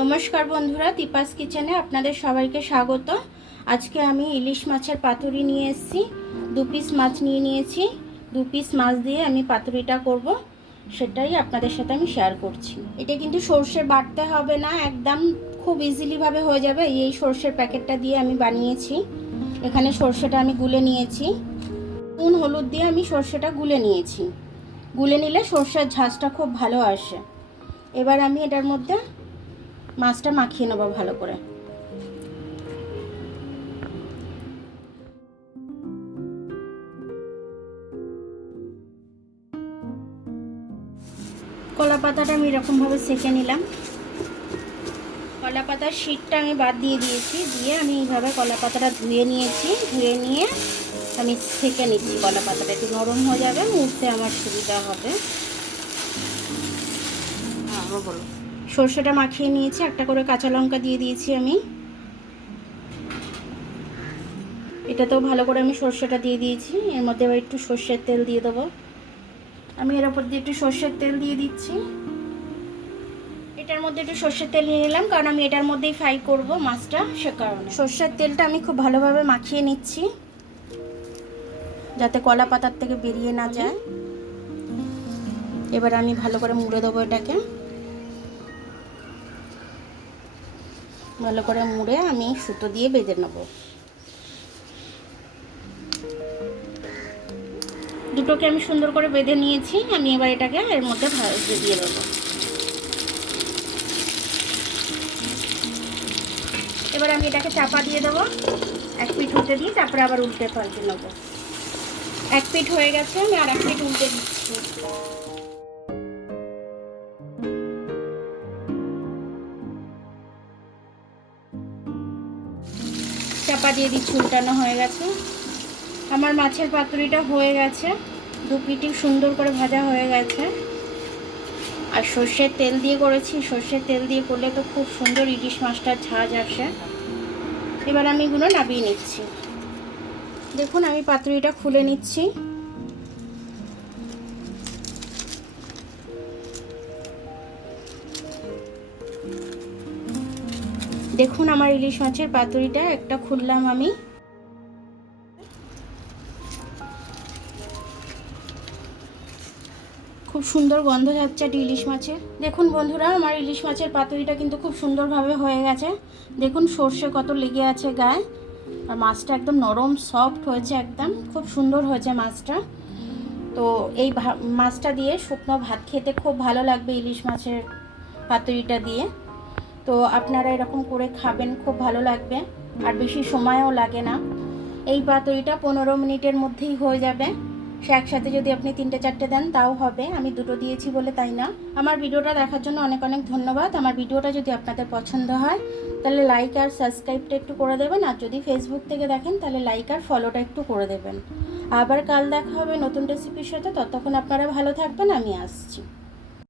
নমস্কার বন্ধুরা, দীপাস কিচেনে আপনাদের সবাইকে স্বাগত। আজকে আমি ইলিশ মাছের পাতুরি নিয়ে এসেছি। 2 পিস মাছ নিয়ে নিয়েছি। 2 পিস মাছ দিয়ে আমি পাতুরিটা করব, সেটাই আপনাদের সাথে আমি শেয়ার করছি। এটা কিন্তু সর্ষে বাটতে হবে না, একদম খুব ইজিলিভাবে হয়ে যাবে। এই সর্ষের প্যাকেটটা দিয়ে আমি বানিয়েছি। এখানে সর্ষেটা আমি গুলে নিয়েছি, নুন হলুদ দিয়ে আমি সর্ষেটা গুলে নিয়েছি। গুলে নিলে সর্ষের ঝাঁঝটা খুব ভালো আসে। এবার আমি এটার মধ্যে মাছটা মাখিয়ে নেব ভালো করে। কলা পাতাটা আমি এরকমভাবে সেঁকে নিলাম। কলা পাতার শীটটা আমি বাদ দিয়ে দিয়েছি, দিয়ে আমি এইভাবে কলা পাতাটা ধুয়ে নিয়েছি। ধুয়ে নিয়ে আমি সেঁকে নিচ্ছি। কলা পাতাটা একটু নরম হয়ে যাবে, মুড়তে আমার সুবিধা হবে। সর্ষেটা মাখিয়ে নিয়েছি, একটা করে কাঁচা লঙ্কা দিয়ে দিয়েছি আমি। এটাতেও ভালো করে আমি সর্ষেটা দিয়ে দিয়েছি। এর মধ্যে এবার একটু সর্ষের তেল দিয়ে দেবো। আমি এর ওপর দিয়ে একটু সর্ষের তেল দিয়ে দিচ্ছি। এটার মধ্যে একটু সর্ষের তেল নিয়ে নিলাম, কারণ আমি এটার মধ্যেই ফ্রাই করব মাছটা, সে কারণে সর্ষের তেলটা আমি খুব ভালোভাবে মাখিয়ে নিচ্ছি, যাতে কলা পাতার থেকে বেরিয়ে না যায়। এবার আমি ভালো করে মুড়ে দেবো এটাকে। ভালো করে মুড়ে আমি সুতো দিয়ে বেঁধে নেব। দুটোকে আমি সুন্দর করে বেঁধে নিয়েছি। আমি এবার এটাকে এর মধ্যে দিয়ে দেবো। এবার আমি এটাকে চাপা দিয়ে দেবো, এক পিঠ উল্টে দিয়ে তারপরে আবার উল্টে পাল্টে নেবো। এক পিঠ হয়ে গেছে, আমি আর এক পিঠ উল্টে দিচ্ছি। চাপা দিয়ে দিচ্ছি, উল্টানো হয়ে গেছে। আমার মাছের পাতুরিটা হয়ে গেছে, 2 পিঠই সুন্দর করে ভাজা হয়ে গেছে। আর সর্ষের তেল দিয়ে করেছি, সর্ষের তেল দিয়ে করলে তো খুব সুন্দর ইলিশ মাছটার ঝাঁঝ আসে। এবার আমি এগুলো নামিয়ে নিচ্ছি। দেখুন আমি পাতুরিটা খুলে নিচ্ছি। দেখুন আমার ইলিশ মাছের পাতুরিটা একটা খুললাম আমি। খুব সুন্দর গন্ধ যাচ্ছে ইলিশ মাছের। দেখুন বন্ধুরা, আমার ইলিশ মাছের পাতুরিটা কিন্তু খুব সুন্দরভাবে হয়ে গেছে। দেখুন সর্ষে কত লেগে আছে গায়ে, আর মাছটা একদম নরম সফট হয়েছে, একদম খুব সুন্দর হয়েছে মাছটা। তো এই মাছটা দিয়ে শুকনো ভাত খেতে খুব ভালো লাগবে ইলিশ মাছের পাতুরিটা দিয়ে। তো আপনারা এরকম করে খাবেন, খুব ভালো লাগবে, আর বেশি সময়ও লাগে না। এই পাতুরিটা 15 মিনিটের মধ্যেই হয়ে যাবে। সে একসাথে যদি আপনি 3-4টে দেন তাও হবে, আমি 2টো দিয়েছি বলে তাই না। আমার ভিডিওটা দেখার জন্য অনেক অনেক ধন্যবাদ। আমার ভিডিওটা যদি আপনাদের পছন্দ হয় তাহলে লাইক আর সাবস্ক্রাইবটা একটু করে দেবেন, আর যদি ফেসবুক থেকে দেখেন তাহলে লাইক আর ফলোটা একটু করে দেবেন। আবার কাল দেখা হবে নতুন রেসিপির সাথে। ততক্ষণ আপনারা ভালো থাকবেন, আমি আসছি।